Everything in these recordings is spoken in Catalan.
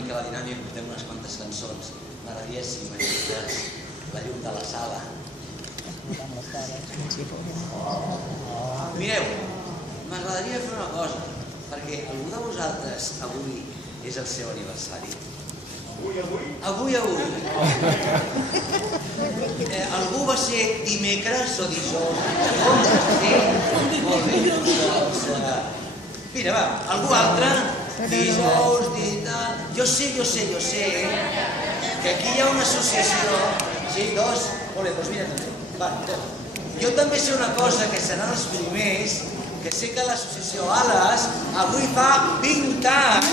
mica la dinàmica, portem unes quantes cançons. M'agradaria si m'ajudes la llum de la sala. Mireu, m'agradaria fer una cosa, perquè algú de vosaltres avui és el seu aniversari. Avui? Algú va ser dimecres o dijous? Sí? Molt bé, doncs... Mira, va, algú altre? Dijous, jo sé, que aquí hi ha una associació. Sí, dos? Molt bé, doncs mira també. Va, jo també sé una cosa, que seran els primers, que sé que l'associació Ales avui fa 20 anys.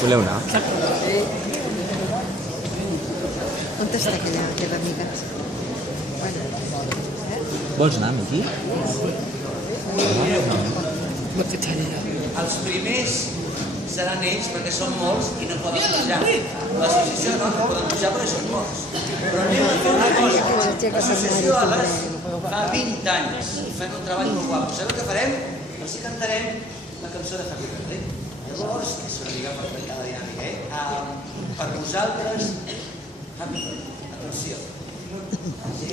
Voleu anar? On està aquella teva amiga? Vols anar amb aquí? Els primers seran ells perquè són molts i no poden pujar. L'associació no poden pujar perquè són molts. Però anem a fer una cosa. L'associació Ales fa 20 anys i fan un treball molt guapo. Sabeu què farem? Els hi cantarem la cançó de Happy Birthday. Llavors, és una mica per trencar la dinàmica, per vosaltres, Happy Birthday. Atenció. Sí?